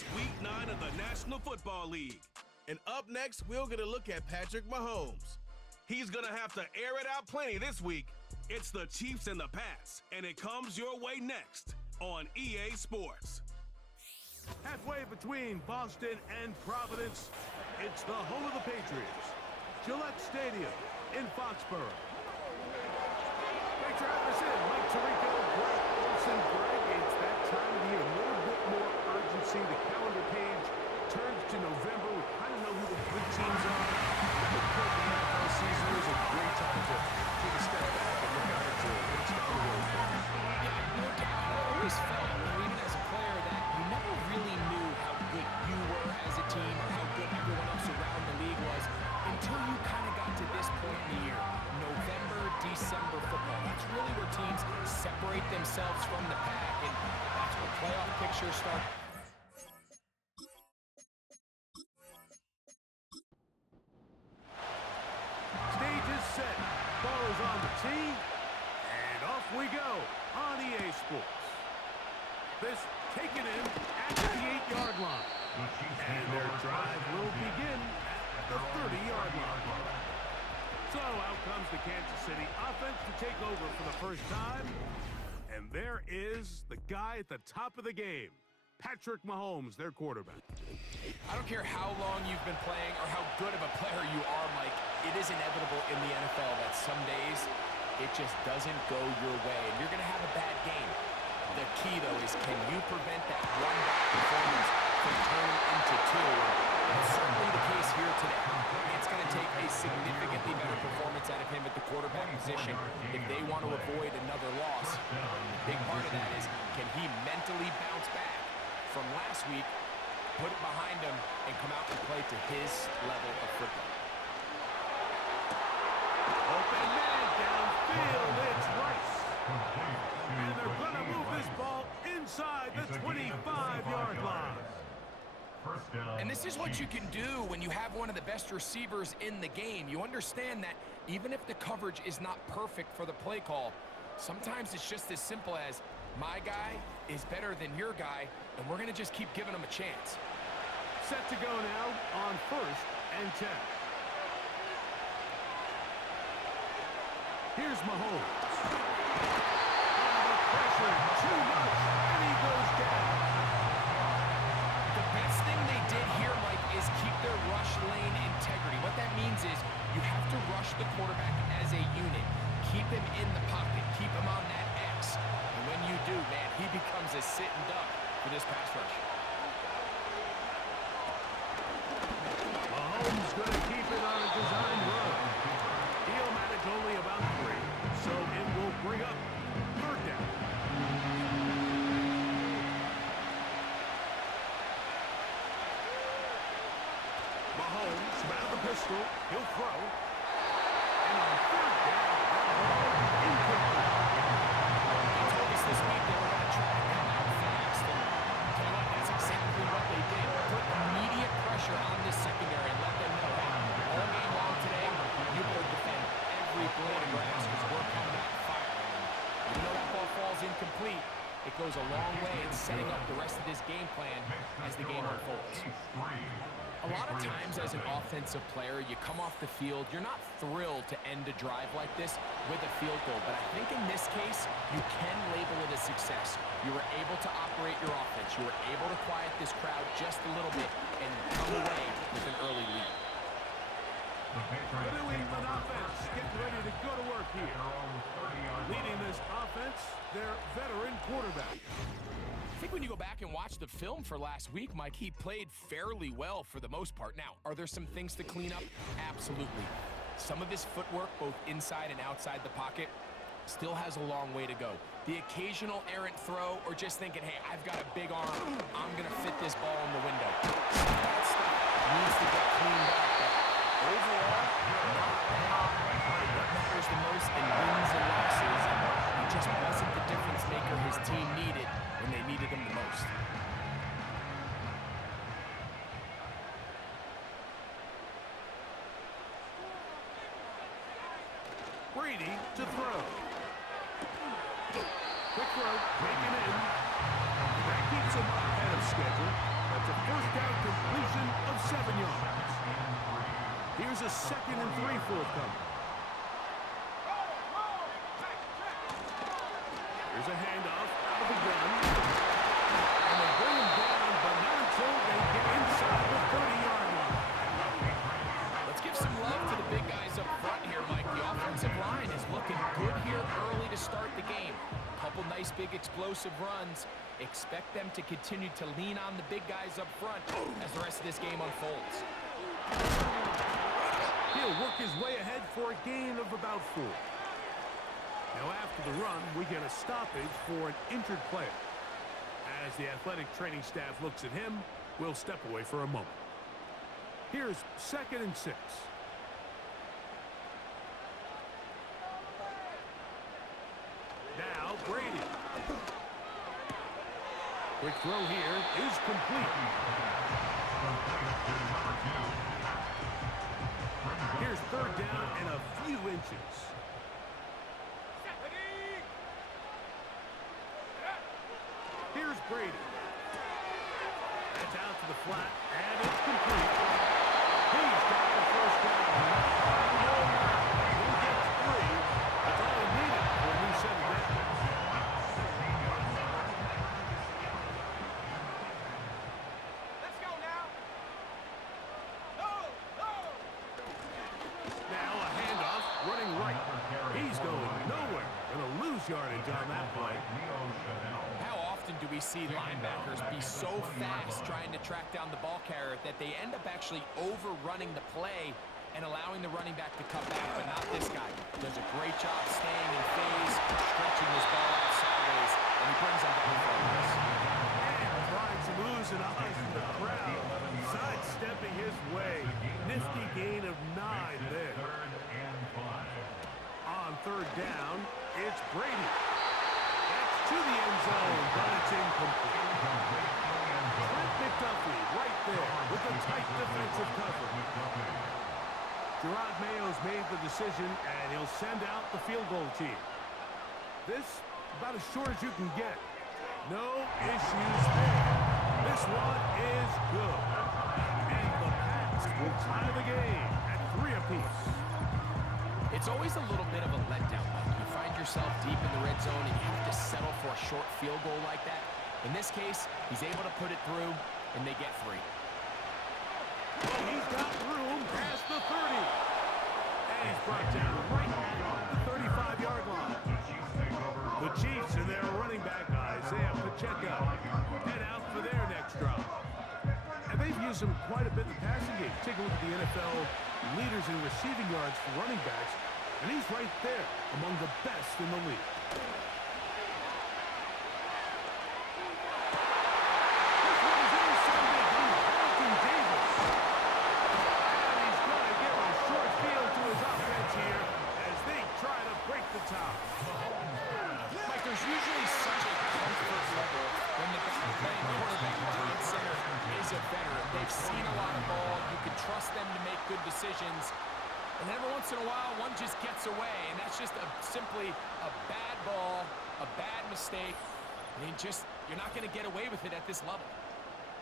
It's Week 9 of the National Football League. And up next, we'll get a look at Patrick Mahomes. He's going to have to air it out plenty this week. It's the Chiefs and the Pats, and it comes your way next on EA Sports. Halfway between Boston and Providence, it's the home of the Patriots, Gillette Stadium in Foxborough. Thanks for having us in. Mike Tirico, Greg Olson. Greg, it's that time of year. A little bit more urgency. The calendar page turns to November. We kind of know who the good teams are. The NFL season is a great time to take a step back and look out into what's down the road. Yeah, no doubt. I always felt, even as a player, that you never really knew how good you were as a team or how good everyone else around the league was until you kind of got to this point in the year. November, December football. That's really where teams separate themselves from the pack, and that's where playoff pictures start. Stage is set. Ball is on the tee. And off we go on EA Sports. This taken in at the 8-yard line. And their drive will begin at the 30-yard line. So out comes the Kansas City offense to take over for the first time. And there is the guy at the top of the game, Patrick Mahomes, their quarterback. I don't care how long you've been playing or how good of a player you are, Mike. It is inevitable in the NFL that some days it just doesn't go your way, and you're going to have a bad game. The key, though, is can you prevent that one bad performance from turning into two? That's certainly the case here today. It's going to take a significantly better performance out of him at the quarterback position if they want to avoid another loss. A big part of that is, can he mentally bounce back from last week, put it behind him, and come out and play to his level of football? Open man downfield, it's Rice. And they're going to move this ball inside the 25-yard line. And this is what you can do when you have one of the best receivers in the game. You understand that even if the coverage is not perfect for the play call, sometimes it's just as simple as my guy is better than your guy, and we're going to just keep giving him a chance. Set to go now on 1st and 10. Here's Mahomes. And the pressure, too much, and he goes down. The best thing they did here, Mike, is keep their rush lane integrity. What that means is you have to rush the quarterback as a unit. Keep him in the pocket. Keep him on that X. And when you do, man, he becomes a sitting duck for this pass rush. Mahomes going to keep it on a design run. He'll manage only about 3, so it will bring up 3rd down. Mahomes out of the pistol. He'll throw. And on 3rd down, that ball incomplete. They told us this week they were going to try to come out fast. And tell you what, that's exactly what they did. Put immediate pressure on this secondary and let them know that all game long today, you better defend every blade of grass because we're coming out firing. And even though that ball falls incomplete, it goes a long way in setting up the rest of this game plan as the game unfolds. A lot of times as an offensive player, you come off the field, you're not thrilled to end a drive like this with a field goal. But I think in this case, you can label it a success. You were able to operate your offense. You were able to quiet this crowd just a little bit and come away with an early lead. The New England offense getting ready to go to work here. Leading this offense, their veteran quarterback. I think when you go back and watch the film for last week, Mike, he played fairly well for the most part. Now, are there some things to clean up? Absolutely. Some of his footwork, both inside and outside the pocket, still has a long way to go. The occasional errant throw or just thinking, hey, I've got a big arm, I'm going to fit this ball in the window. That stuff needs to get cleaned up. But overall, not bad. What matters the most in wins and losses, and he just wasn't the difference maker his team needed when they needed him the most. Brady to throw. Quick throw, taken in. That keeps him ahead of schedule. That's a first down completion of 7 yards. Here's a 2nd and 3 forthcoming. Here's a handoff out of the gun. And they bring him down, but not until they get inside the 30-yard line. Let's give some love to the big guys up front here, Mike. The offensive line is looking good here early to start the game. A couple nice big explosive runs. Expect them to continue to lean on the big guys up front as the rest of this game unfolds. He'll work his way ahead for a gain of about 4. Now after the run, we get a stoppage for an injured player. As the athletic training staff looks at him, we'll step away for a moment. Here's 2nd and 6. Now Brady. Quick throw here is complete. Here's 3rd down and a few inches. Here's Brady. That's out to the flat, and it's complete. He's got the first down. He'll get 3. That's all he needed for a new set of downs. Let's go now. Now a handoff, running right. He's going nowhere. Gonna lose yardage on that play. How often do we see linebackers be so fast trying to track down the ball carrier that they end up actually overrunning the play and allowing the running back to come back, but not this guy. Does a great job staying in phase, stretching his ball out sideways, and he brings him down for a loss. And trying some oohs and ahs from the crowd. Sidestepping his way. Nifty gain of 9 there. On 3rd down, it's Brady. That's to the end zone, but it's incomplete. Trent McDuffie right there with a tight defensive cover. Gerard Mayo's made the decision, and he'll send out the field goal team. This, about as short as you can get. No issues there. This one is good. And the Pats will tie the game at 3 apiece. It's always a little bit of a letdown, Mike. You find yourself deep in the red zone and you have to settle for a short field goal like that. In this case, he's able to put it through, and they get 3. Well, he's got room past the 30. And he's brought down right at the 35-yard line. The Chiefs and their running back, Isaiah Pacheco, head out for their next drive. And they've used him quite a bit in the passing game. Take a look at the NFL leaders in receiving yards for running backs, and he's right there among the best in the league. This one is intercepted by Jonathan Davis. And he's going to give a short field to his offense here as they try to break the tie. Mike, there's usually such a comfort level when the guy playing quarterback behind center is a veteran. They've seen a lot of ball. You can trust them to make good decisions. And every once in a while, one just gets away, and that's just simply a bad ball, a bad mistake. I mean, you're not going to get away with it at this level.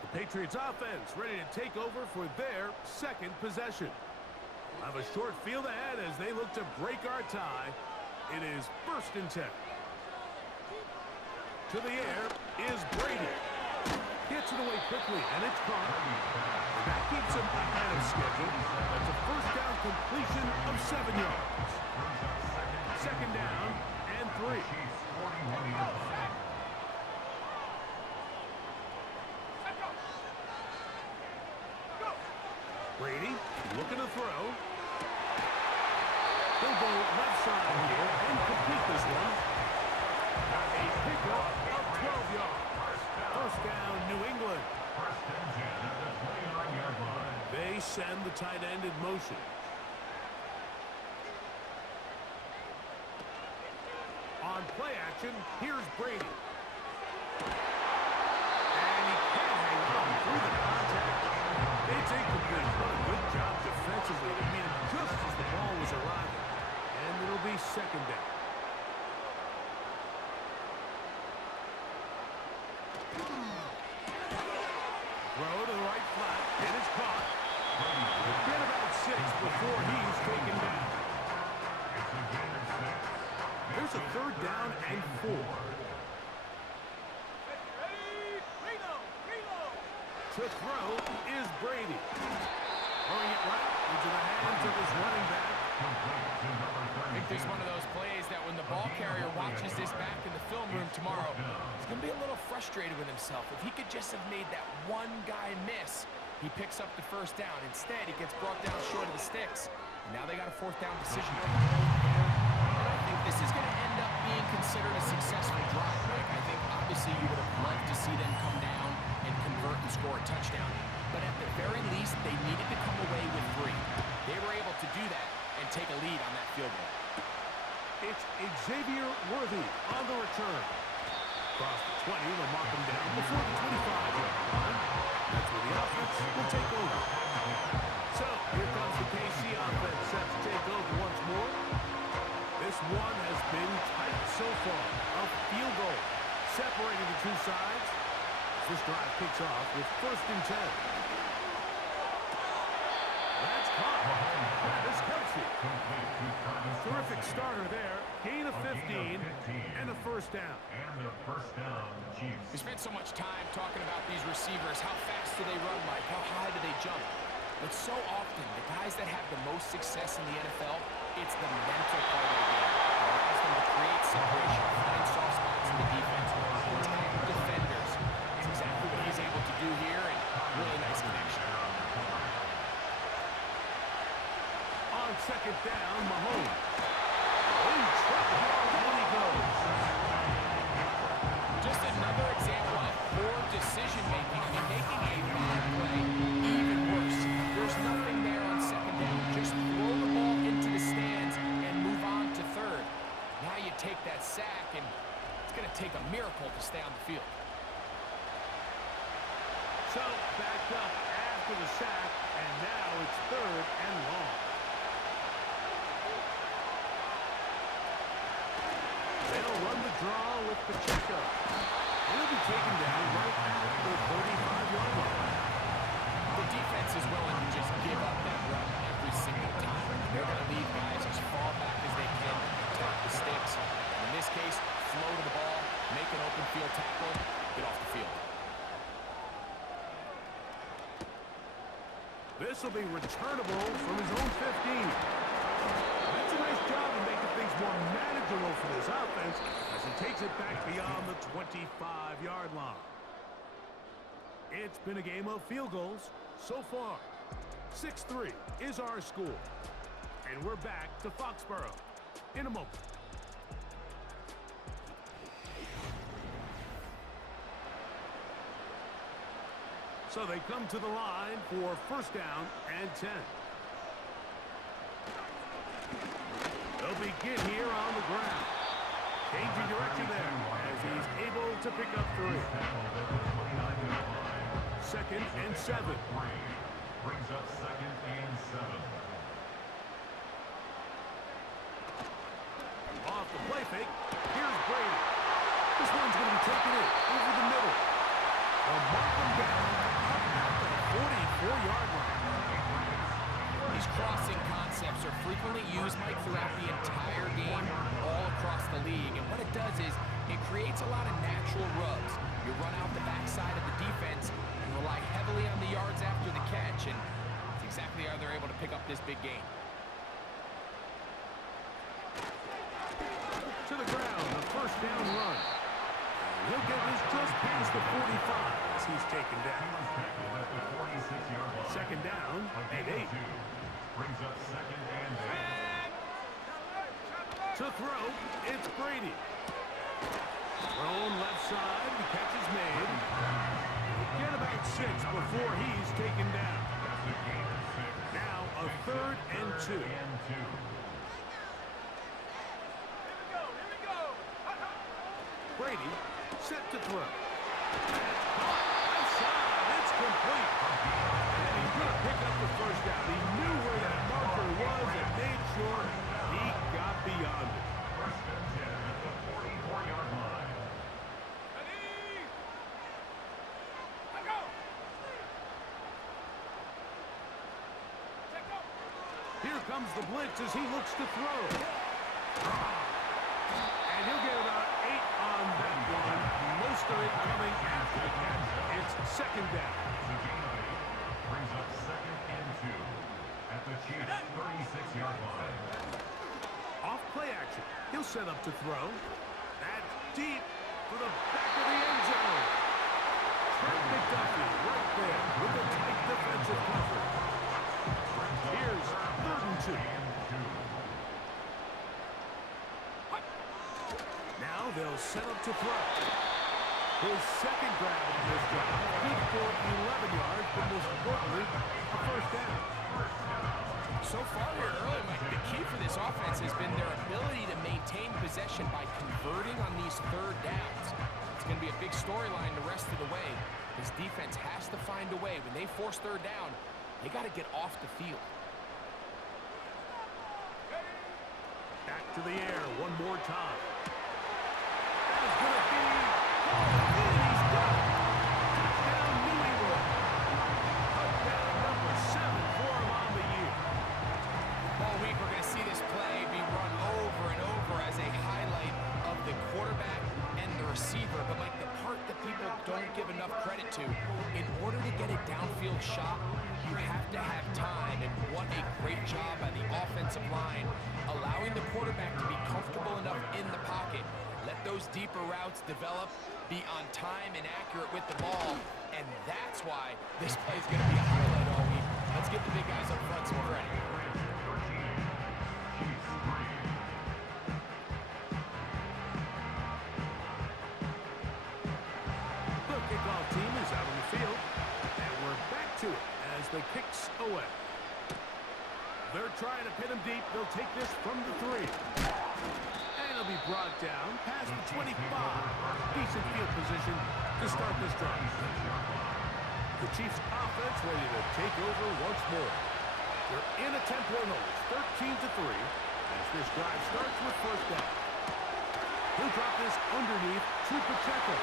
The Patriots offense ready to take over for their 2nd possession. We'll have a short field ahead as they look to break our tie. It is 1st and 10. To the air is Brady. Gets it away quickly, and it's caught. And that keeps him ahead of schedule. That's a first down completion of 7 yards. 2nd down and 3. Brady looking to throw. He'll go left side here and complete this one. A pickup of 12 yards. First down, New England. They send the tight end in motion. On play action, here's Brady. And he can't hang on through the contact. It's incomplete, but a good job defensively to meet him just as the ball was arriving. And it'll be 2nd down. before he's taken down. Here's a 3rd down and 4. To throw is Brady. Throwing it right into the hands of his running back. I think this is one of those plays that when the ball carrier watches this back in the film room tomorrow, he's going to be a little frustrated with himself. If he could just have made that one guy miss, he picks up the 1st down. Instead, he gets brought down short of the sticks. And now they got a 4th down decision. And I think this is going to end up being considered a successful drive, Mike. I think obviously you would have loved to see them come down and convert and score a touchdown. But at the very least, they needed to come away with 3. They were able to do that and take a lead on that field goal. It's Xavier Worthy on the return. Across the 20, they'll mark him down before the 25-yard line. That's where the offense will take over. So, here comes the KC offense set to take over once more. This one has been tight so far. A field goal separating the two sides. This drive kicks off with 1st and 10. That's caught. Travis Kelce. Terrific starter there. Gain of 15 and a 1st down. We spent so much time talking about these receivers. How fast do they run, Mike? How high do they jump? But so often, the guys that have the most success in the NFL, it's the mental part of the game. It allows them to create separation, find soft spots in the defense, attack defenders. It's exactly what he's able to do here, and really nice connection. On 2nd down, Mahomes. In trouble. Down he goes. Just another example of poor decision-making. I mean, making a bad play even worse. There's nothing there on 2nd down. Just throw the ball into the stands and move on to 3rd. Now you take that sack, and it's going to take a miracle to stay on the field. So, backed up after the sack, and now it's 3rd and long. They'll run the draw with Pacheco. He'll be taken down right at the 35-yard line. The defense is willing to just give up that run every single time. They're going to leave guys as far back as they can, attack the sticks. And in this case, flow to the ball, make an open field tackle, get off the field. This will be returnable from his own 15. That's a nice job of making things more manageable for this offense as he takes it back beyond the 25-yard line. It's been a game of field goals so far. 6-3 is our score. And we're back to Foxborough in a moment. So they come to the line for 1st down and 10. They'll begin here on the ground. Changing direction there as he's able to pick up 3. 2nd and 7. Brings up 2nd and 7. Off the play fake, here's Brady. This one's going to be taken in over the middle. They'll mark him down up at the 44-yard line. These crossing concepts are frequently used, Mike, throughout the entire game, all across the league. And what it does is it creates a lot of natural rubs. You run out the backside of the defense and rely heavily on the yards after the catch. And that's exactly how they're able to pick up this big game. To the ground, a 1st down run. He'll get this just past the 45 as he's taken down. 2nd down and 8. Brings up 2nd and 8. To throw, it's Brady. Thrown left side, the catch is made. Get about 6 before he's taken down. Now a 3rd and 2. Brady set to throw. Outside, it's complete. And he's going to pick up the 1st down. He knew where that marker was and made sure he got beyond it. 1st and 10 at the 44-yard line. comes the blitz as he looks to throw. And he'll get about 8 on that one. Most of it coming after the catch. It's second down. The gain of 8 brings up second and 2 at the Chiefs' 36-yard line. Off play action. He'll set up to throw. That's deep for the back of the end zone. Trent McDuffie right there with a tight defensive coverage. Here's 3rd and 2. Now they'll set up to throw. His second grab on this drive. Good for 11 yards, but most importantly, a first down. So far here early, Mike, the key for this offense has been their ability to maintain possession by converting on these 3rd downs. It's going to be a big storyline the rest of the way. This defense has to find a way. When they force 3rd down, they got to get off the field. Back to the air one more time. That's going to be... Oh, and he's got it. Touchdown, New England. Touchdown number 7 for him on the year. All week, we're going to see this play be run over and over as a highlight of the quarterback and the receiver. But, like, the part that people don't give enough credit to, in order to get a downfield shot, you have to have time. And what a great job by the offensive line, allowing the quarterback to be comfortable enough in the pocket. Let those deeper routes develop, be on time and accurate with the ball. And that's why this play is going to be a highlight all week. Let's give the big guys up front some credit. The kickoff team is out on the field, and we're back to it as the kicks away. They're trying to pin him deep. They'll take this from the 3. And it'll be brought down past the 25. Decent field position to start this drive. The Chiefs offense ready to take over once more. They're in a 10-point hole. 13-3 as this drive starts with first down. He'll drop this underneath to Pacheco.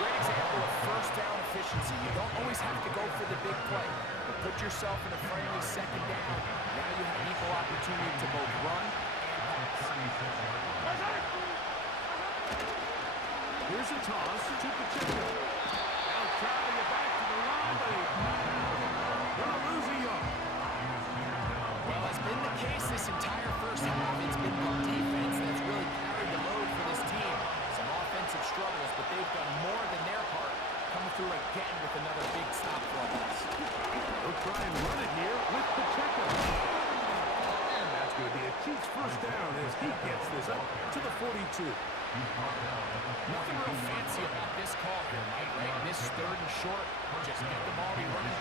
Great example of first down efficiency. You don't always have to go for the big play, but put yourself in a friendly second down. Now you have equal opportunity to both run and pass. Here's a toss to Pacheco. Now crowding it back to the line, but he's gonna lose a yard. Well, as been the case this entire first half, it's been the defense that's really carried the load for this team. Some offensive struggles, but they've done more than their part, coming through again with another big stop for us. They'll try and run it here with Pacheco. And that's going to be a Chiefs first down as he gets this up to the 42. Nothing real fancy about this call here, Mike, right? This 3rd and short, just get the ball be running,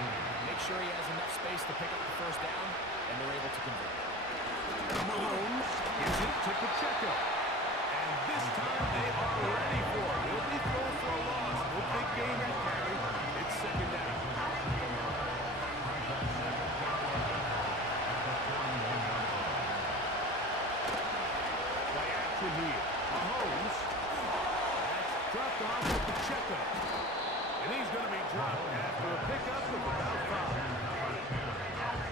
make sure he has enough space to pick up the first down, and they're able to convert. Mahomes gives it to Pacheco. And this time they are ready for it. He'll be thrown for a loss. No big gain at carry. It's second down. Play action here. Mahomes. That's dropped off to Pacheco. And he's going to be dropped after a pickup of about 5.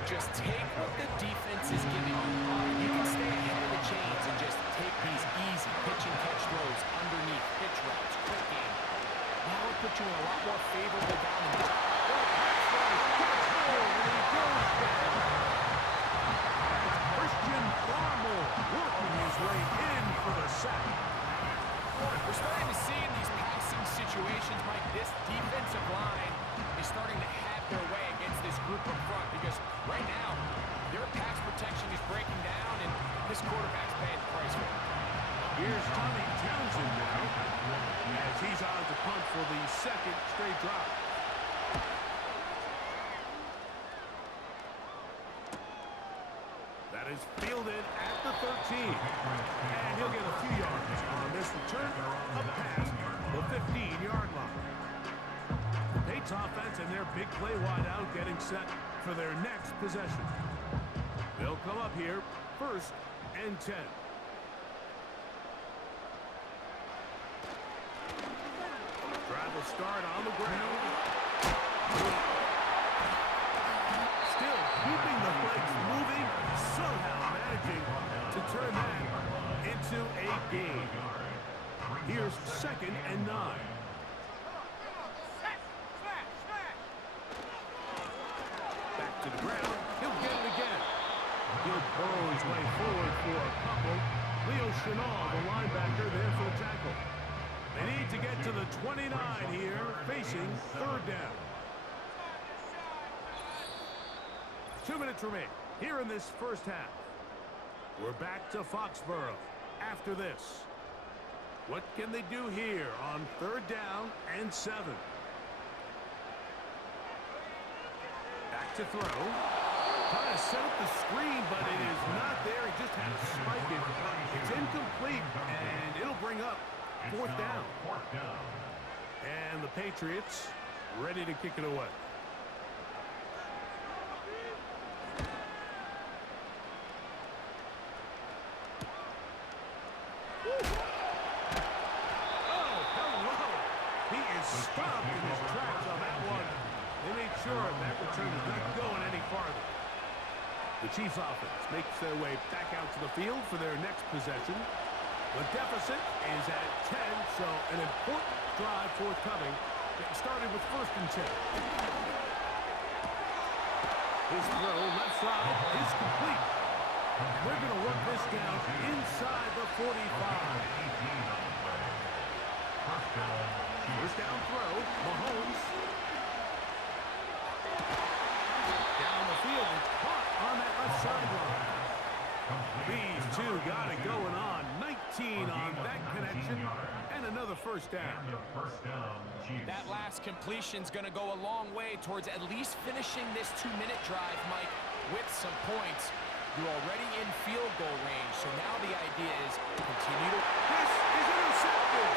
Just take what the defense is giving you. You can stay ahead of the chains and just take these easy pitch and catch throws underneath pitch routes, quick game. That will put you in a lot more favorable down and down. Christian Barmore working his way in for the sack. We're starting to see in these passing situations, Mike, this defensive line is starting to have their way against this group up front because right now, their pass protection is breaking down and this quarterback's paying the price for it. Here's Tommy Townsend now as he's on to punt for the second straight drive. That is fielded at the 13. And he'll get a few yards on this return of pass, the 15-yard line. The Patriots offense and their big play wideout getting set for their next possession. They'll come up here, 1st and 10. Drive will start on the ground. Still keeping the legs moving managing to turn that into a game. Here's 2nd and 9. Back to the ground. He'll get it again. He'll burrow his way forward for a couple. Leo Chenal, the linebacker, there for the tackle. They need to get to the 29 here, facing 3rd down. 2 minutes remain here in this first half. We're back to Foxborough after this. What can they do here on 3rd down and 7? Back to throw. Trying to set up the screen, but it is not there. He just had to spike it. It's incomplete, and it'll bring up 4th down. And the Patriots ready to kick it away. Oh, hello. He is stopped in his tracks on that one. They made sure that return is not going any farther. The Chiefs offense makes their way back out to the field for their next possession. The deficit is at 10, so an important drive forthcoming. Getting started with 1st and 10. His throw left side is complete. We're going to work this down inside the 45. First down throw, Mahomes. Down the field, it's caught on that left sideline. These two got it going on. 19 on that connection, and another first down. That last completion's going to go a long way towards at least finishing this 2-minute drive, Mike, with some points. You're already in field goal range, so now the idea is continue to... This is intercepted.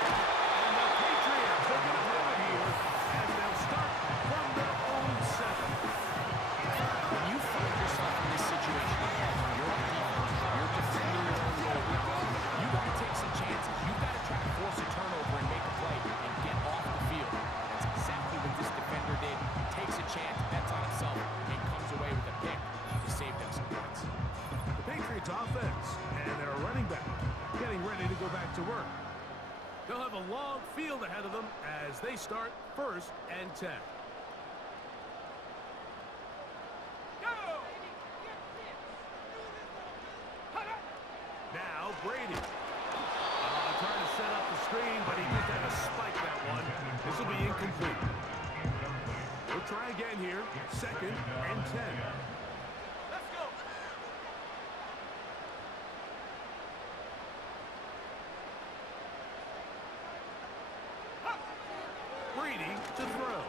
And the Patriots are going to have it here as they'll start from their own 7. When you find yourself in this situation, you're on defense, you're defending your own goal. You got to take some chances. You got to try to force a turnover and make a play and get off the field. That's exactly what this defender did. Takes a chance, bets on himself, and comes away with a pick to save them some points. The Patriots offense and their running back getting ready to go back to work. They'll have a long field ahead of them as they start 1st and 10. Now Brady. Trying to set up the screen, but he just had to spike that one. This will be incomplete. We'll try again here. 2nd and 10. Let's go. Brady to throw.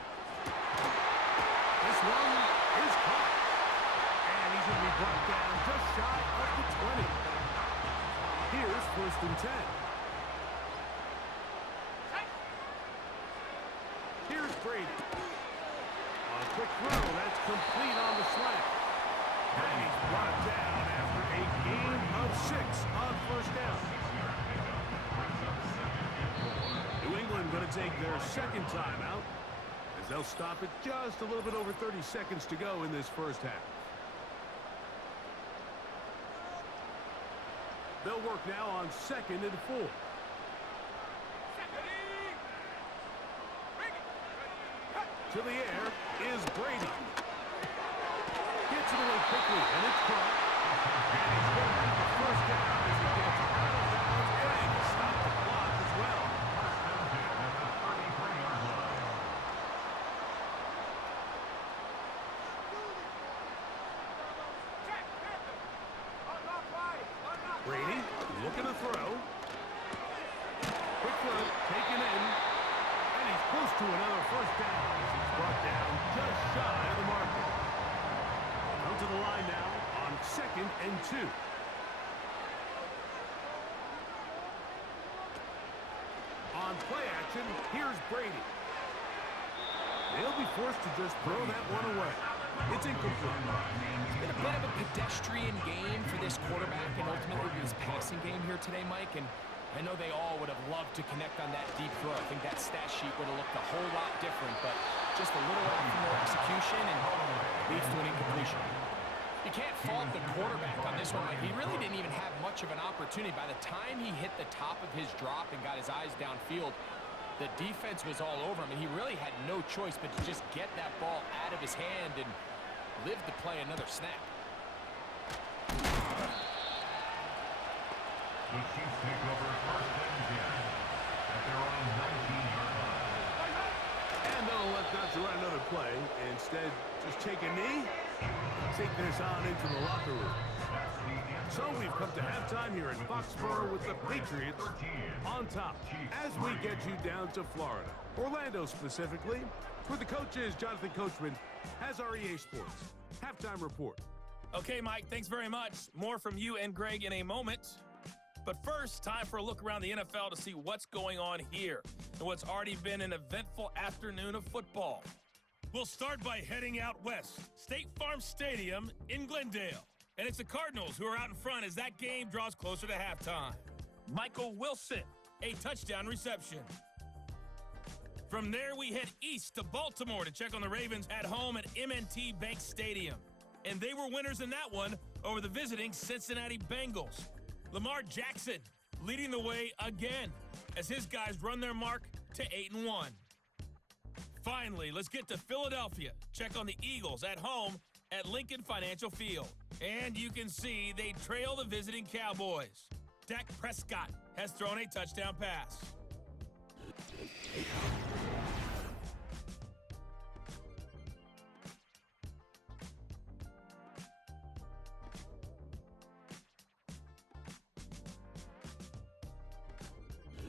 This one is caught. And he's going to be brought down just shy of the 20. Here's 1st and 10. Here's Brady. A quick throw. That's complete on the slant. And he's brought down after a gain of 6 on 1st down. New England going to take their 2nd timeout as they'll stop it just a little bit over 30 seconds to go in this first half. They'll work now on 2nd and 4. To the air is Brady. Gets it away quickly, and it's caught. And he's going to have the 1st down as he gets out of bounds and he stop the clock as well. Brady looking to throw. Quick throw, taken in. And he's close to another 1st down as he's brought down just shy of the marker. Come to the line now on 2nd and 2. On play action, here's Brady. They'll be forced to just throw that one away. It's incomplete. It's been a bit of a pedestrian game for this quarterback and ultimately this passing game here today, Mike. And I know they all would have loved to connect on that deep throw. I think that stat sheet would have looked a whole lot different, but just a little off in their execution and leads to an incompletion. You can't fault the quarterback on this one. He really didn't even have much of an opportunity. By the time he hit the top of his drop and got his eyes downfield, the defense was all over him, and he really had no choice but to just get that ball out of his hand and live to play another snap. The Chiefs take over first and 10 at their own 19-yard line. And they'll elect not to run another play. Instead, just take a knee, take this on into the locker room. So we've come to halftime here in Foxborough with the Patriots on top as we get you down to Florida, Orlando specifically, where the coach is Jonathan Coachman has our EA Sports halftime report. Okay, Mike, thanks very much. More from you and Greg in a moment. But first, time for a look around the NFL to see what's going on here and what's already been an eventful afternoon of football. We'll start by heading out west, State Farm Stadium in Glendale. And it's the Cardinals who are out in front as that game draws closer to halftime. Michael Wilson, a touchdown reception. From there, we head east to Baltimore to check on the Ravens at home at M&T Bank Stadium. And they were winners in that one over the visiting Cincinnati Bengals. Lamar Jackson leading the way again as his guys run their mark to 8-1. Finally, let's get to Philadelphia. Check on the Eagles at home at Lincoln Financial Field. And you can see they trail the visiting Cowboys. Dak Prescott has thrown a touchdown pass.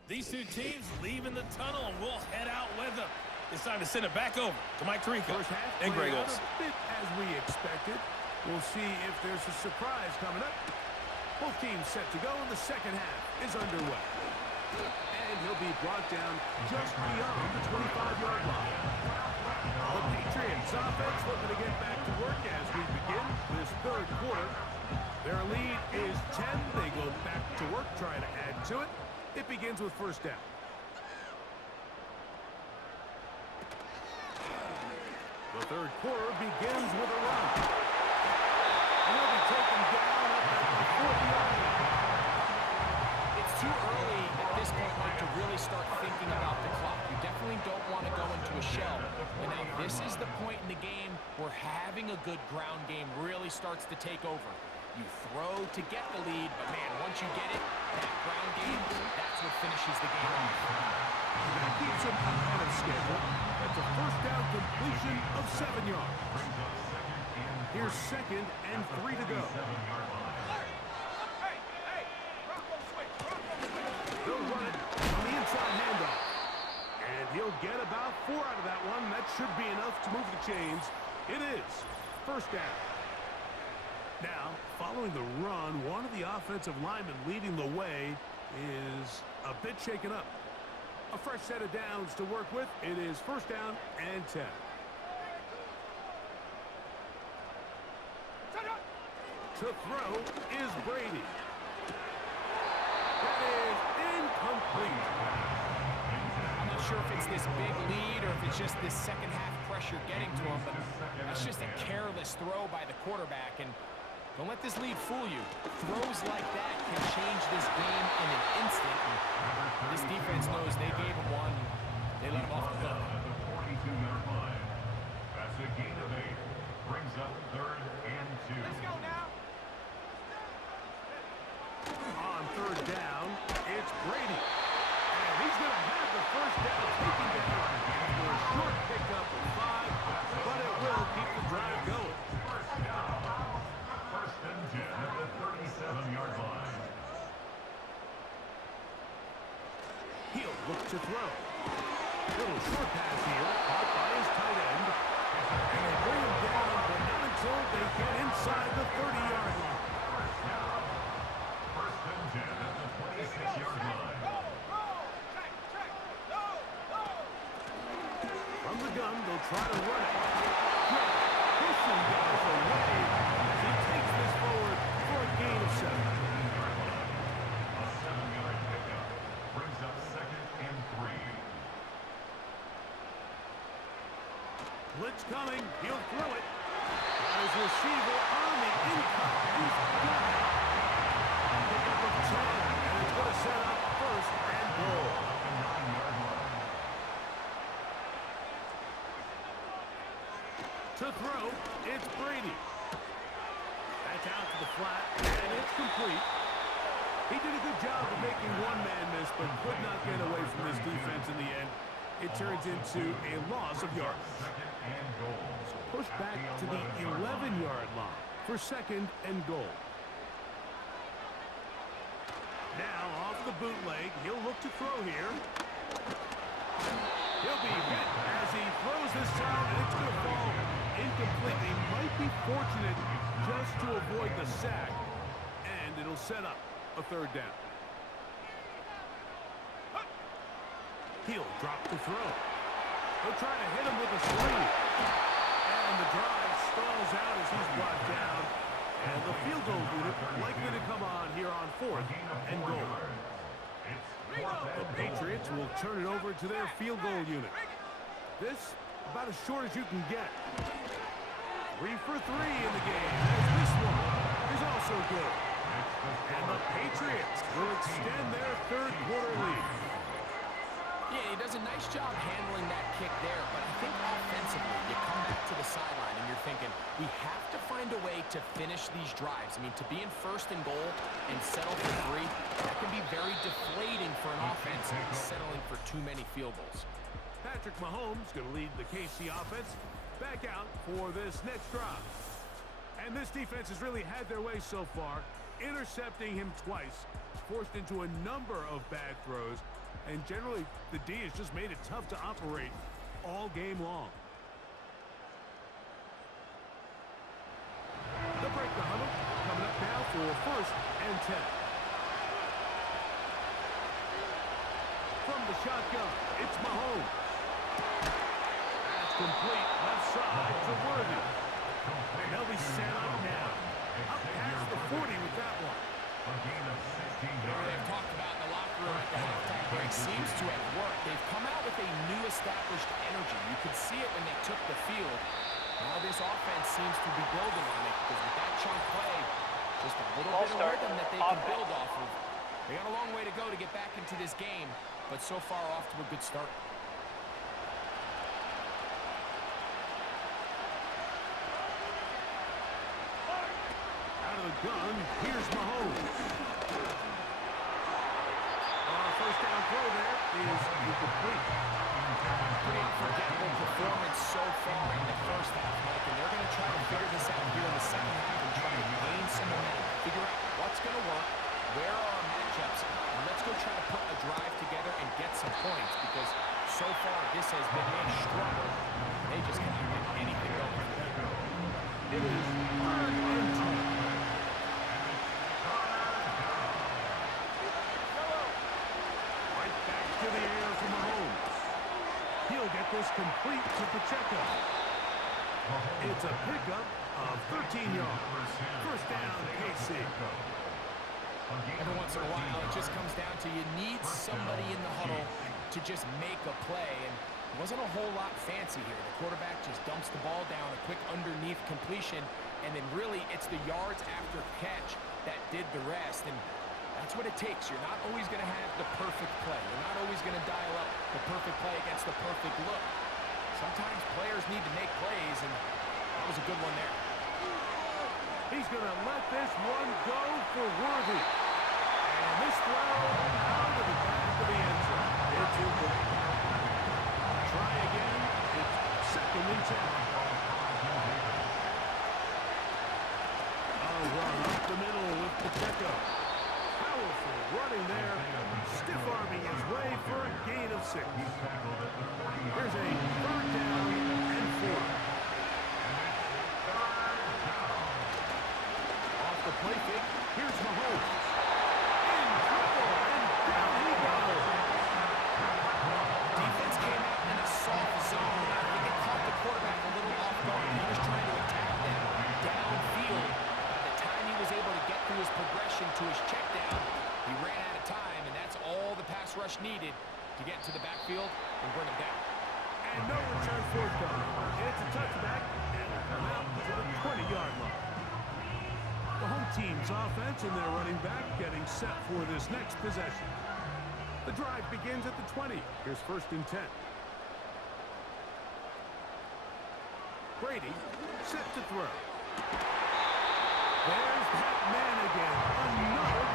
These two teams leaving the tunnel, and we'll head out with them. It's time to send it back over to Mike Tirico First half and Greg played out Olson. a bit as we expected. We'll see if there's a surprise coming up. Both teams set to go, and the second half is underway. And he'll be brought down just beyond the 25-yard line. The Patriots offense looking to get back to work as we begin this third quarter. Their lead is 10. They go back to work, trying to add to it. It begins with first down. The third quarter begins with a run. And he'll be taken down up at the 40-yard line. It's too early at this point, Mike, to really start thinking about the clock. You definitely don't want to go into a shell. And now this is the point in the game where having a good ground game really starts to take over. You throw to get the lead, but man, once you get it, that ground game, that's what finishes the game off. That keeps him ahead of schedule. That's a first down completion of 7 yards. Here's second and 3 to go. They'll run it on the inside handoff. And he'll get about 4 out of that one. That should be enough to move the chains. It is first down. Now, following the run, one of the offensive linemen leading the way is a bit shaken up. A fresh set of downs to work with. It is first down and 10. To throw is Brady. That is incomplete. I'm not sure if it's this big lead or if it's just this second half pressure getting to him, but that's just a careless throw by the quarterback. And don't let this lead fool you. Throws like that can change this game in an instant. And this defense knows they gave him one. They let him off the hook. At the 42-yard line. That's a gain of 8. Brings up third and 2. Let's go now. On third down, it's Brady. And he's going to have the first down taken down after a short pickup of 5, but it will keep the drive going. First and 10 at the 37-yard line. He'll look to throw. Little short pass here, caught by his tight end. And they bring him down, but not until they get inside the 30-yard line. First and 10 at the 26-yard line. From the gun, they'll try to run it. Pushing guys away as he takes this forward for a gain of 7. A 7-yard pickup brings up second and 3. Blitz coming. He'll throw it. Got his receiver on the in-cut. He's got it. Pickup of 10, and it's going to set up first and goal. To throw, it's Brady. That's out to the flat, and it's complete. He did a good job of making one man miss, but could not get away from this defense in the end. It turns into a loss of yards. So push back to the 11-yard line for second and goal. Now off the bootleg, he'll look to throw here. He'll be hit as he throws this time, and it's going to fall incomplete. They might be fortunate just to avoid the sack, and it'll set up a third down. He'll drop the throw. He'll try to hit him with a sling. And the drive stalls out as he's brought down. And the field goal unit likely to come on here on fourth and goal. The Patriots will turn it over to their field goal unit. This about as short as you can get. 3 for 3 in the game. As this one is also good. And the Patriots will extend their third quarter lead. Yeah, he does a nice job handling that kick there, but I think offensively, you come back to the sideline and you're thinking, we have to find a way to finish these drives. I mean, to be in first and goal and settle for 3, that can be very deflating for an offense settling for too many field goals. Patrick Mahomes going to lead the KC offense back out for this next drive. And this defense has really had their way so far, intercepting him twice, forced into a number of bad throws, and generally the D has just made it tough to operate all game long. They'll break the huddle, coming up now for first and 10. From the shotgun, it's Mahomes. That's complete, left side to Worthy. And they'll be set up now. Up past the 40 with that one. They've talked about in the locker room at the halftime break seems to have worked. They've come out with a new established energy. You could see it when they took the field. Now this offense seems to be building on it because with that chunk play, just a little bit of rhythm that they can build off of. They got a long way to go to get back into this game, but so far off to a good start. The gun, here's Mahomes. First down throw there is incomplete. Pretty unforgettable performance so far in the first half, Mike, and they're going to try to figure this out here in the second half and try to gain some momentum, figure out what's going to work, where are our matchups, and let's go try to put a drive together and get some points because so far this has been a struggle. They just can't get anything going. It is third and 10. To the air for Mahomes. He'll get this complete to Pacheco. It's a pickup of 13 yards. First down, KC. Every once in a while, it just comes down to you need somebody in the huddle to just make a play, and it wasn't a whole lot fancy here. The quarterback just dumps the ball down, a quick underneath completion, and then really it's the yards after catch that did the rest. And that's what it takes. You're not always going to have the perfect play. You're not always going to dial up the perfect play against the perfect look. Sometimes players need to make plays, and that was a good one there. He's going to let this one go for Worthy. And this throw out of the back of the end zone. It's incomplete. Try again. It's second and 10. A run up the middle with Pacheco. Powerful running there, stiff-arming his way for a gain of 6. Here's a third down and 4. Off the play fake, here's Mahomes. In trouble, and down he goes. Defense came out in a soft zone. I think it caught the quarterback a little off guard. He was trying to attack them downfield. By the time he was able to get through his progression to his check down, he ran out of time, and that's all the pass rush needed to get to the backfield and bring him down. And no return forthcoming. It's a touchback, and it'll come out to the 20-yard line. The home team's offense and their running back getting set for this next possession. The drive begins at the 20. Here's 1st and 10. Brady set to throw. There's that man again. Another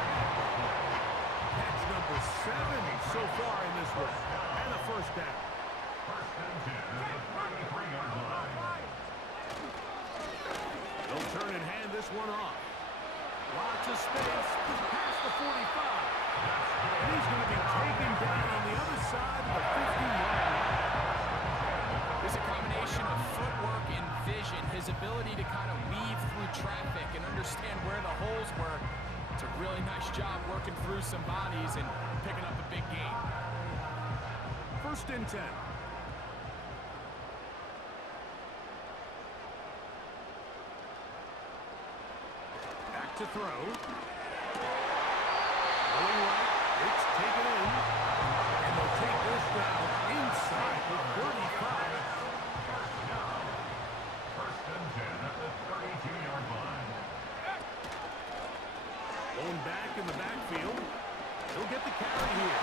catch number 7 so far in this one. And a 1st down. 1st and 10 at the 33-yard line. They'll turn and hand this one off. Lots of space past the 45. And he's going to be taken down on the other side of the 50-yard line. There's a combination of footwork and vision, his ability to kind of weave through traffic and understand where the holes were. It's a really nice job working through some bodies and picking up a big gain. 1st and 10. Back to throw. Going right. It's taken in. And they'll take this down inside the 35. First and 10 at the 32-yard line. Going back in the backfield. He'll get the carry here.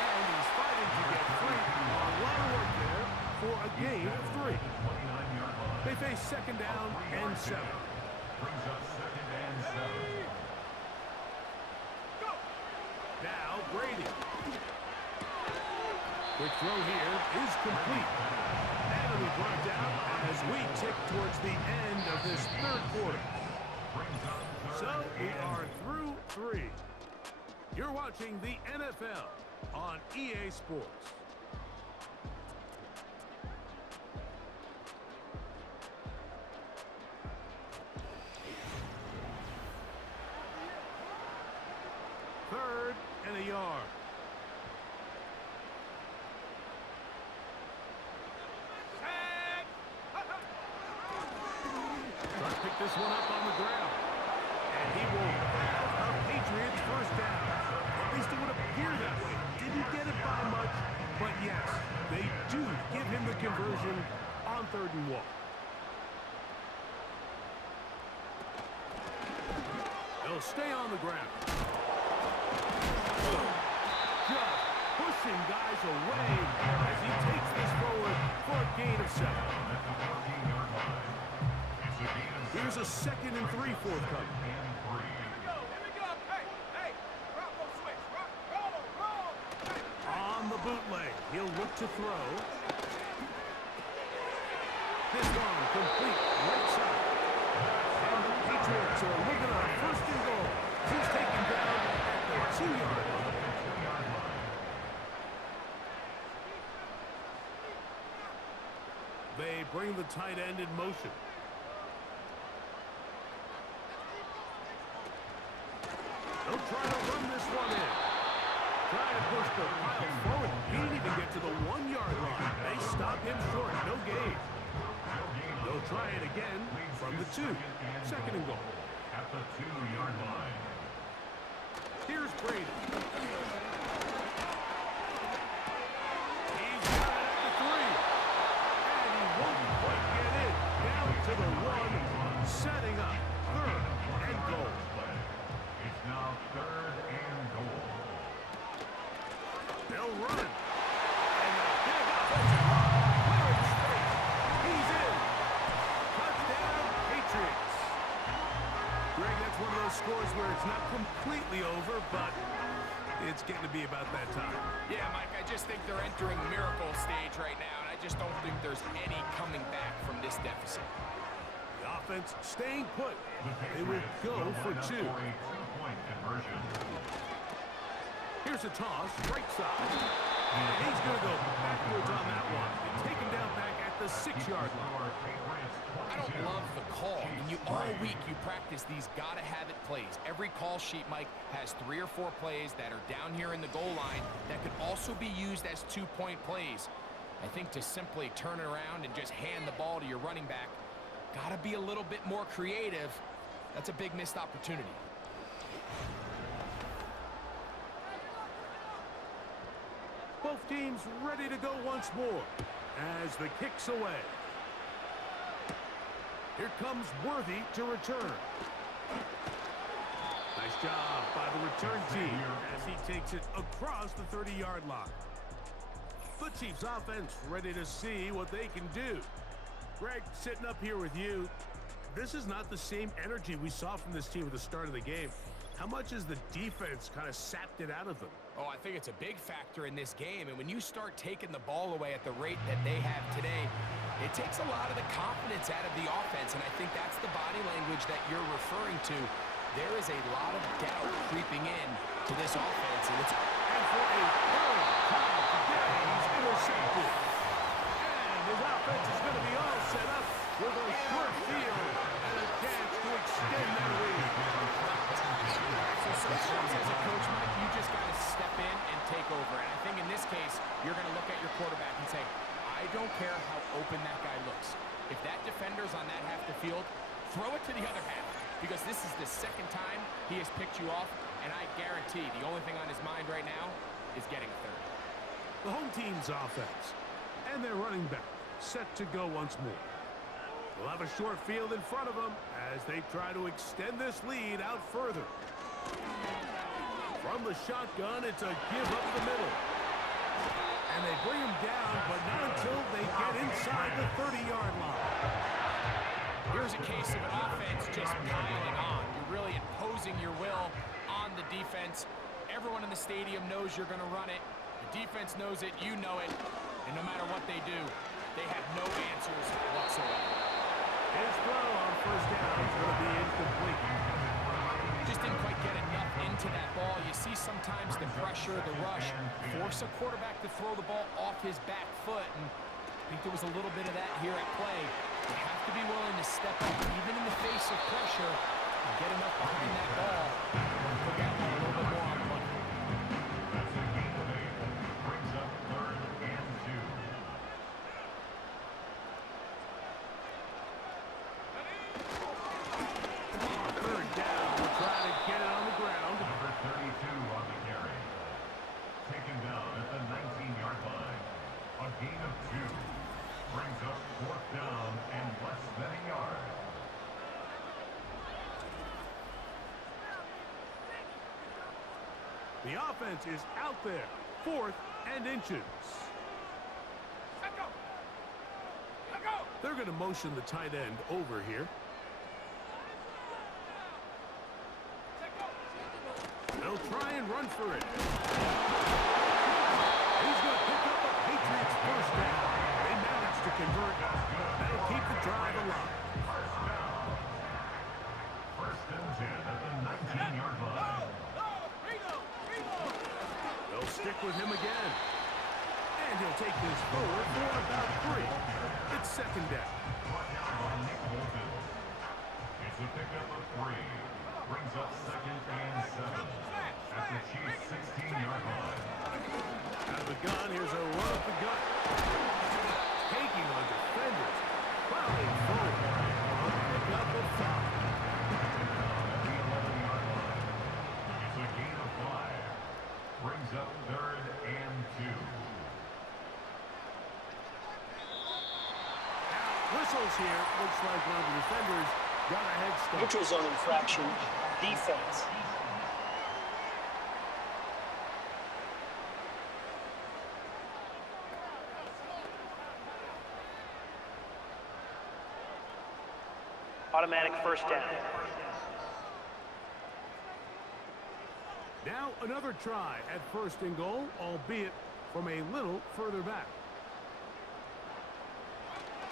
And he's fighting to get free. A lot of work there for a gain of 3. 29-yard line. They face 2nd down and 7. Brings up 2nd and 7. Now Brady. Quick throw here is complete. And it'll be brought down as we tick towards the end of this 3rd quarter. So we are through 3. You're watching the NFL on EA Sports. Third and a yard. Trying to pick this one up on the ground. And he will have a Patriots 1st down. At least it would appear that way. Didn't get it by much, but yes, they do give him the conversion on 3rd and 1. They'll stay on the ground. Just pushing guys away as he takes this forward for a gain of 7. Here's a 2nd and 3 forthcoming. Here we go. Hey, Bravo switch. Roll. On the bootleg, he'll look to throw. This one complete right side. And the Patriots are looking at 1st and goal. He's taken down at the 2-yard line. They bring the tight end in motion. They'll try to run this one in. Trying to push the pile forward. He didn't even get to the 1-yard line. They stop him short. No gain. They'll try it again from the 2. 2nd and goal. At the 2-yard line. Here's Brady. He's got it at the 3. And he won't quite get in. Down to the 1. Setting up 3rd and goal. It's now 3rd and goal. They'll run. And a big offensive run. Clearing space. He's in. Touchdown, Patriots. Greg, that's one of those scores where it's not completely over, but it's getting to be about that time. Yeah, Mike, I just think they're entering miracle stage right now, and I just don't think there's any coming back from this deficit. The offense staying put. They will go for 2. For a 2-point conversion. Here's a toss, right side. And he's going to go backwards on that one. And take him down back at the 6-yard line. I don't love the call. All week you practice these gotta-have-it plays. Every call sheet, Mike, has 3 or 4 plays that are down here in the goal line that could also be used as 2-point plays. I think to simply turn it around and just hand the ball to your running back, gotta be a little bit more creative. That's a big missed opportunity. Both teams ready to go once more. as the kick's away. Here comes Worthy to return. Nice job by the return team as he takes it across the 30-yard line. The Chiefs offense ready to see what they can do. Greg, sitting up here with you, this is not the same energy we saw from this team at the start of the game. How much has the defense kind of sapped it out of them? Oh, I think it's a big factor in this game. And when you start taking the ball away at the rate that they have today, it takes a lot of the confidence out of the offense. And I think that's the body language that you're referring to. There is a lot of doubt creeping in to this offense. And for a third time today, he's intercepted. And his offense is going to be all set up with a short field and a chance to extend that lead. So sometimes as a coach, Mike, you just got to step in and take over. And I think in this case, you're going to look at your quarterback and say, I don't care how open that guy looks. If that defender's on that half the field, throw it to the other half. Because this is the second time he has picked you off, and I guarantee the only thing on his mind right now is getting a third. The home team's offense and their running back set to go once more. They'll have a short field in front of them as they try to extend this lead out further. From the shotgun, it's a give up the middle. And they bring him down, but not until they get inside the 30-yard line. Here's a case of an offense just piling on. You're really imposing your will on the defense. Everyone in the stadium knows you're going to run it. The defense knows it, you know it. And no matter what they do, they have no answers whatsoever. His throw on first down is going to be incomplete. Just didn't quite get enough into that ball. You see sometimes the pressure, the rush, force a quarterback to throw the ball off his back foot. And I think there was a little bit of that here at play. You have to be willing to step up, even in the face of pressure, and get enough behind that ball and put that one a little bit more on the money. That's a gain of 8. Brings up 3rd and 2. Third down, we'll try to get it on the ground. Number 32 on the carry. Taken down at the 19-yard line. A gain of 2. Brings up 4th down and less than a yard. The offense is out there. 4th and inches. They're going to motion the tight end over here. They'll try and run for it. He's going to pick up a Patriots first down. They managed to convert. That'll keep the drive alive. First and 10 at the 19-yard line. They'll stick with him again. And he'll take this forward for about 3. It's second down. It's a pickup of 3. Brings up 2nd and 7 at the Chiefs' 16-yard line. Out of the gun, here's a run up the gut. Taking on defenders. Plowing forward. A pickup of 5. At the 11-yard line. It's a gain of 5. Brings up 3rd and 2. Whistles here. Looks like one of the defenders got a head start. Neutral zone infraction, defense. Automatic first down. Now another try at 1st and goal, albeit from a little further back.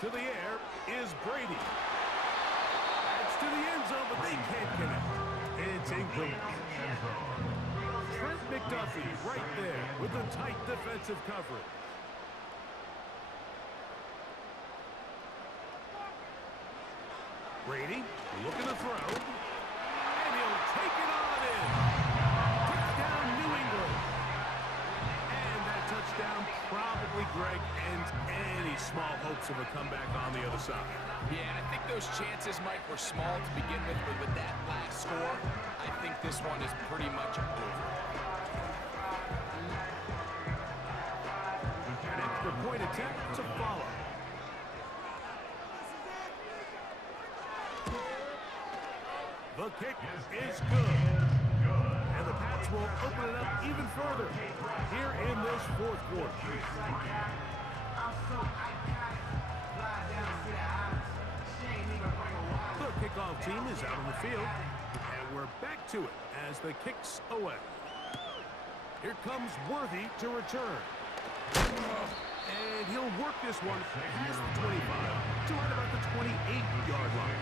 To the air is Brady. That's to the end zone, but they can't connect. It's incomplete. Trent McDuffie right there with the tight defensive coverage. Brady looking to throw. And he'll take it on in. Touchdown, New England. And that touchdown probably, Greg, ends any small hopes of a comeback on the other side. Yeah, and I think those chances, Mike, were small to begin with, but with that last score, I think this one is pretty much over. And extra point attempt to follow. The kick is good. And the Pats will open it up even further here in this fourth quarter. The kickoff team is out on the field. And we're back to it as the kick's away. Here comes Worthy to return. And he'll work this one past the 25 to right about the 28-yard line.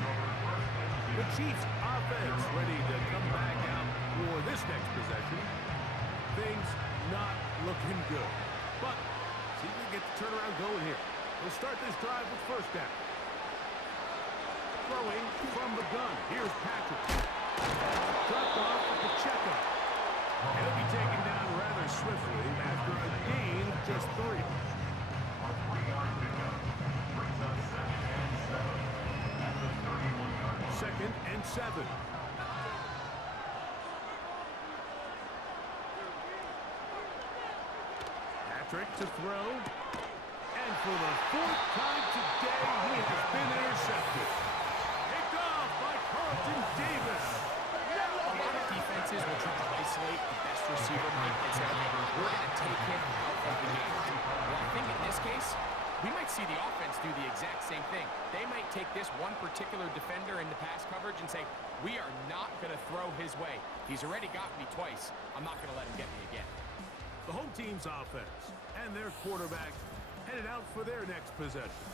The Chiefs offense ready to come back out for this next possession. Things not looking good. But see if we can get the turnaround going here. We'll start this drive with first down. Throwing from the gun. Here's Patrick. Dropped off for Pacheco. And he'll be taken down rather swiftly after a gain of just 3. A 3-yard pickup brings up 2nd and 7 at the 31-yard line. 2nd and 7. Patrick to throw. And for the 4th time today, he has been intercepted. Picked off by Carlton Davis. A lot of defenses will try to isolate the best receiver Mike and say, we're going to take him out of the game. Well, I think in this case, we might see the offense do the exact same thing. They might take this one particular defender in the pass coverage and say, we are not going to throw his way. He's already got me twice. I'm not going to let him get me again. The home team's offense and their quarterback headed out for their next possession.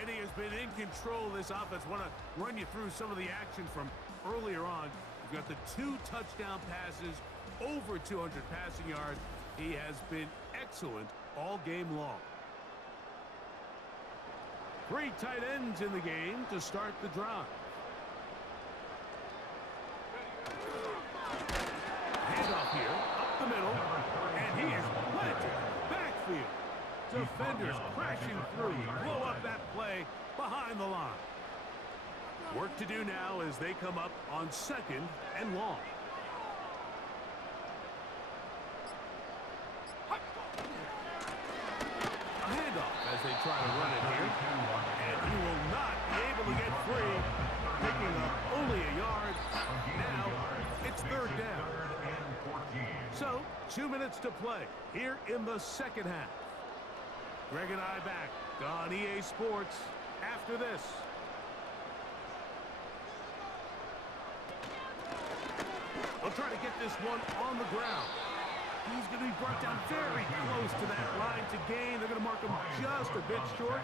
And he has been in control of this offense. Want to run you through some of the action from earlier on. You've got the 2 touchdown passes, over 200 passing yards. He has been excellent all game long. 3 tight ends in the game to start the drive. Handoff here, up the middle, and he is planted backfield. Defenders crashing through, blow up that play behind the line. Work to do now as they come up on 2nd and long. A handoff as they try to run it here. And he will not be able to get free. Picking up only a yard. Now it's 3rd down. So 2 minutes to play here in the second half. Greg and I back on EA Sports after this. They'll try to get this one on the ground. He's going to be brought down very close to that line to gain. They're going to mark him just a bit short.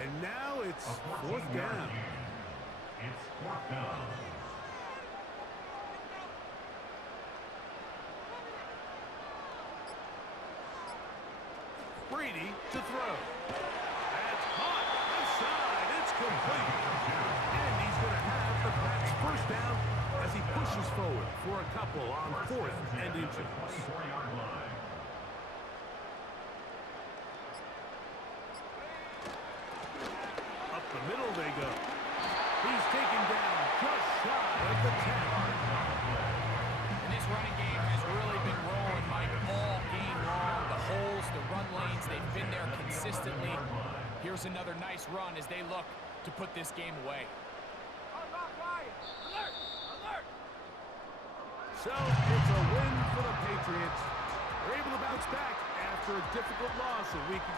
And now it's 4th down. It's 4th down. Brady to throw. That's caught inside. It's complete. And he's going to have the Pats first down as he pushes forward for a couple on 4th and inches. 24-yard line. Up the middle they go. He's taken down just shy of the 10. And this running game has really been rolling, Mike, all game long. The holes, the run lanes, they've been there consistently. Here's another nice run as they look to put this game away. So it's a win for the Patriots. They're able to bounce back after a difficult loss a week ago.